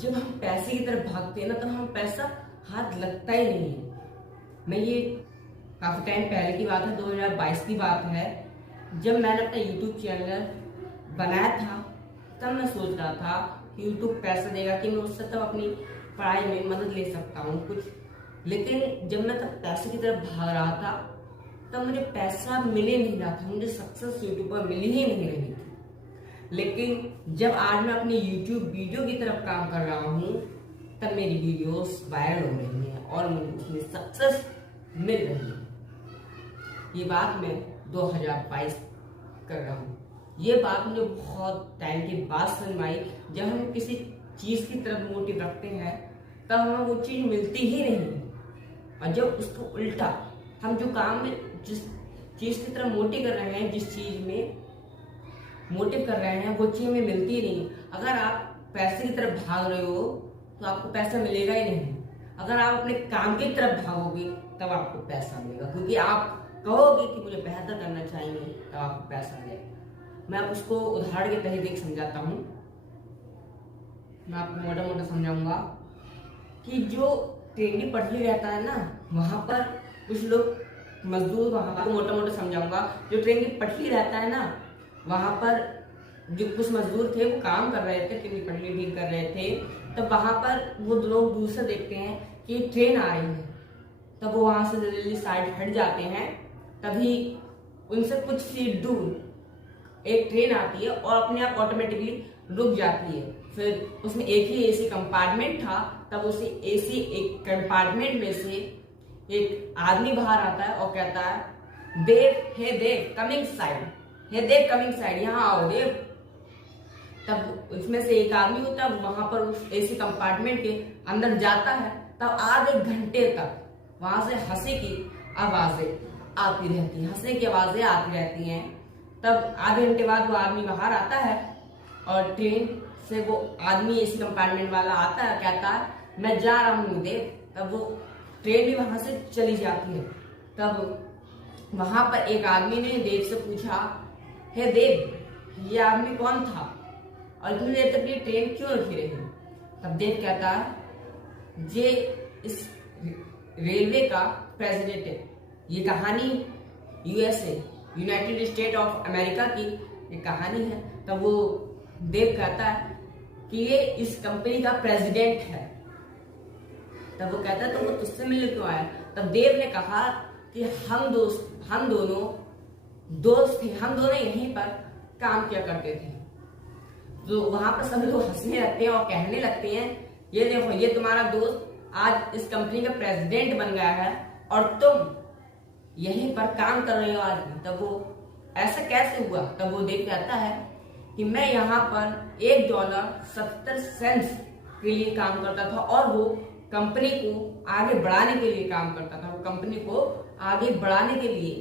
जब हम पैसे की तरफ भागते हैं ना, तो हम पैसा हाथ लगता ही नहीं है। मैं ये काफी टाइम पहले की बात है, 2022 की बात है, जब मैंने अपना YouTube चैनल बनाया था। तब मैं सोच रहा था कि YouTube पैसा देगा कि मैं उससे तब अपनी पढ़ाई में मदद ले सकता हूँ कुछ। लेकिन जब मैं तब पैसे की तरफ भाग रहा था, तब मुझे पैसा मिल ही नहीं रहा था, मुझे सक्सेस YouTube पर मिल ही नहीं रही थी। लेकिन जब आज मैं अपनी YouTube वीडियो की तरफ काम कर रहा हूँ, तब मेरी वीडियोस वायरल हो रही हैं और मुझे उसमें सक्सेस मिल रही है। ये बात मैं 2022 कर रहा हूँ। ये बात मुझे बहुत टाइम के बाद समझ में आई। जब हम किसी चीज की तरफ मोटिव रखते हैं, तब हमें वो चीज मिलती ही नहीं है। और जब उसको उल्टा हम जो काम में जिस चीज की तरफ मोटिव कर रहे हैं, जिस चीज में मोटिव कर रहे हैं, वो चीज हमें मिलती ही नहीं। अगर आप पैसे की तरफ भाग रहे हो तो आपको पैसा मिलेगा ही नहीं। अगर आप अपने काम की तरफ भागोगे तब आपको पैसा मिलेगा, क्योंकि आप कहोगे कि मुझे बेहतर करना चाहिए, तब आपको पैसा मिलेगा। मैं आप उसको उदाहरण के तहत एक समझाता हूँ। मैं आपको मोटा मोटा समझाऊंगा कि जो ट्रेन की पटरी रहता है ना, वहां पर कुछ लोग मजदूर, वहां पर मोटा मोटा समझाऊंगा, जो ट्रेन की पटरी रहता है ना, वहां पर जो कुछ मजदूर थे वो काम कर रहे थे, ट्रेन की पटरी ठीक कर रहे थे। तब वहां पर वो लोग दूर से देखते हैं कि ट्रेन आ रही है, तब वो वहां से जल्दी साइड हट जाते हैं। तभी उनसे कुछ फीट दूर एक ट्रेन आती है और अपने आप ऑटोमेटिकली रुक जाती है। फिर उसमें एक ही एसी कंपार्टमेंट था, तब उसी एसी एक कंपार्टमेंट में से एक आदमी बाहर आता है और कहता है, देव, हे देव कमिंग साइड, हे देव कमिंग साइड, यहाँ आओ देव। तब उसमें से एक आदमी होता है, वहां पर उस एसी कंपार्टमेंट के अंदर जाता है। तब आधे घंटे तक वहां से हंसी की आवाजें आती रहती हैं, हंसने की आवाजें आती रहती हैं। तब आधे घंटे बाद वो आदमी बाहर आता है और ट्रेन से वो आदमी एसी कंपार्टमेंट वाला आता है, कहता है, मैं जा रहा हूँ देव। तब वो ट्रेन भी वहां से चली जाती है। तब वहां पर एक आदमी ने देव से पूछा, हे देव, ये आदमी कौन था और इतनी देर तक ये ट्रेन क्यों रुकी रही? तब देव कहता है, ये इस रेलवे का प्रेसिडेंट है। ये कहानी USA, United state of America की एक कहानी है। तब वो देव कहता है कि ये इस कंपनी का प्रेसिडेंट है। तब वो कहता है, तो वो तुझसे मिलने क्यों आया? तब देव ने कहा कि हम दोनों दोस्त थे, हम दोनों यहीं पर काम किया करते थे। तो वहां पर सभी लोग हंसने लगते हैं और कहने लगते हैं, ये देखो, ये तुम्हारा दोस्त आज इस कंपनी का प्रेसिडेंट बन गया है और तुम यहीं पर काम कर रहे हो आज भी। तब वो ऐसा कैसे हुआ? तब वो देव कहता है कि मैं यहाँ पर $1.70 के लिए काम करता था और वो कंपनी को आगे बढ़ाने के लिए काम करता था, वो कंपनी को आगे बढ़ाने के लिए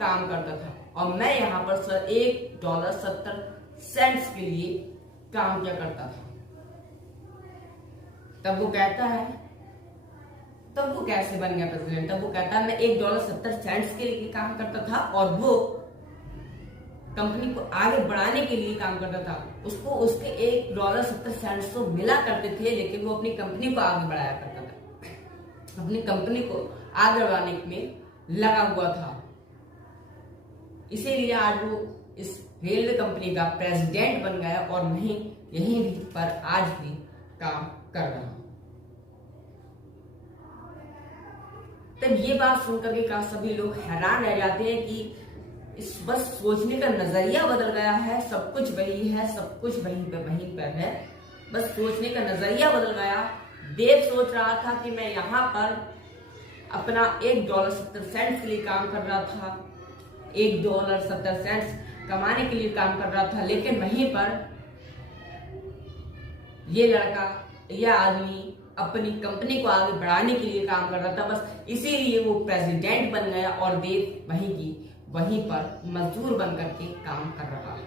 काम करता था, और मैं यहाँ पर सर $1.70 के लिए काम किया करता था। तब वो कहता है, तब वो कैसे बन गया प्रेसिडेंट? तब वो कहता है, मैं $1.70 के लिए काम करता था और वो कंपनी को आगे बढ़ाने के लिए काम करता था। उसको उसके $1.70 तो मिला करते थे, लेकिन वो अपनी कंपनी को आगे बढ़ाया करता था, अपनी कंपनी को आगे बढ़ाने में लगा हुआ था। इसीलिए आज वो इस रेलवे कंपनी का प्रेसिडेंट बन गया और मैं यहीं पर आज भी काम कर रहा हूं। तब ये बात सुनकर के सभी लोग हैरान रह जाते हैं कि इस बस सोचने का नजरिया बदल गया है, सब कुछ वही है, सब कुछ वहीं पर है, बस सोचने का नजरिया बदल गया। देव सोच रहा था कि मैं यहाँ पर अपना $1.70 के लिए काम कर रहा था, $1.70 कमाने के लिए काम कर रहा था, लेकिन वहीं पर ये लड़का, यह आदमी अपनी कंपनी को आगे बढ़ाने के लिए काम कर रहा था। बस इसीलिए वो प्रेसिडेंट बन गया और देव वहीं पर मजदूर बन करके काम कर रहा है।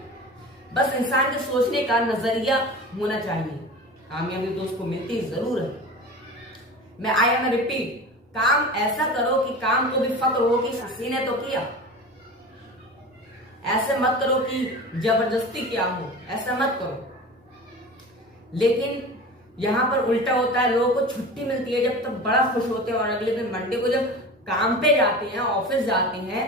बस इंसान के सोचने का नजरिया होना चाहिए। कामयाबी तो उसको मिलती जरूर है। मैं आई एम रिपीट, काम ऐसा करो कि काम को भी फक्र हो कि किसी ने तो किया। ऐसे मत करो कि जबरदस्ती क्या हो, ऐसा मत करो। लेकिन यहाँ पर उल्टा होता है, लोगों को छुट्टी मिलती है जब तब बड़ा खुश होते हैं और अगले दिन मंडे को जब काम पे जाते हैं, ऑफिस जाते हैं,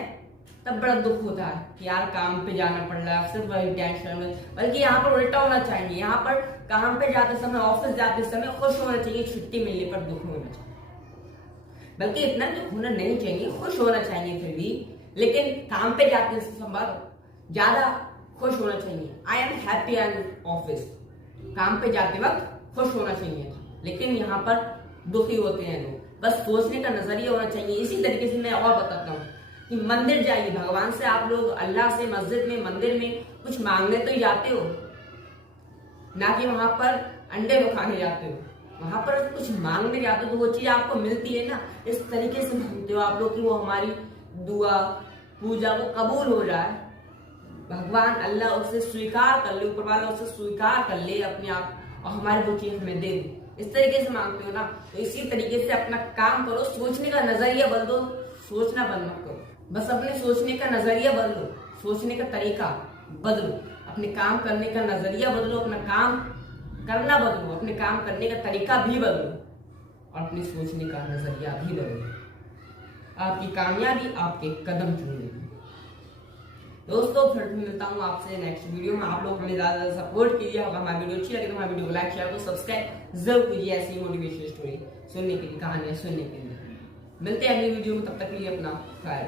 तब बड़ा दुख होता है कि यार काम पे जाना पड़ रहा है, सिर्फ वही टेंशन में। बल्कि यहाँ पर उल्टा होना चाहिए, यहाँ पर काम पे जाते समय, ऑफिस जाते समय खुश होना चाहिए, छुट्टी मिलने पर दुख होना चाहिए। बल्कि इतना दुख होना नहीं चाहिए, खुश होना चाहिए फिर भी, लेकिन काम पे जाते समय ज्यादा खुश होना चाहिए। I am happy and office, काम पे जाते वक्त खुश होना चाहिए, लेकिन यहाँ पर दुखी होते हैं लोग। बस सोचने का नजरिया होना चाहिए। इसी तरीके से मैं और बताता हूँ कि मंदिर जाइए, भगवान से आप लोग, अल्लाह से मस्जिद में, मंदिर में कुछ मांगने तो ही जाते हो, ना कि वहां पर अंडे को खाने जाते हो। वहां पर कुछ मांगने जाते हो तो वो चीज आपको मिलती है ना। इस तरीके से मांगते हो आप लोग कि वो हमारी दुआ, पूजा वो कबूल हो जाए, भगवान अल्लाह उसे स्वीकार कर ले, ऊपर वाला उसे स्वीकार कर ले अपने आप, और हमारी वो चीज हमें दे दे। इस तरीके से मांगते हो ना, तो इसी तरीके से अपना काम करो, सोचने का नजरिया बदल दो, सोचना बंद मत करो। बस अपने सोचने का नजरिया बदलो, सोचने का तरीका बदलो, अपने काम करने का नजरिया बदलो, अपना काम करना बदलो, अपने काम करने का तरीका भी बदलो, और अपने सोचने का नजरिया भी बदलो। आपकी कामयाबी आपके कदम चूमेगी। दोस्तों फिर मिलता हूँ आपसे नेक्स्ट वीडियो में। आप लोग हमें ज्यादा सपोर्ट कीजिए। अगर हमारी वीडियो अच्छी लगे तो हमारी वीडियो को लाइक, शेयर, सब्सक्राइब जरूर कीजिए। ऐसी मोटिवेशनल स्टोरी सुनने के लिए, कहानियां सुनने के लिए। मिलते हैं अगली वीडियो में, तब तक के लिए अपना ख्याल।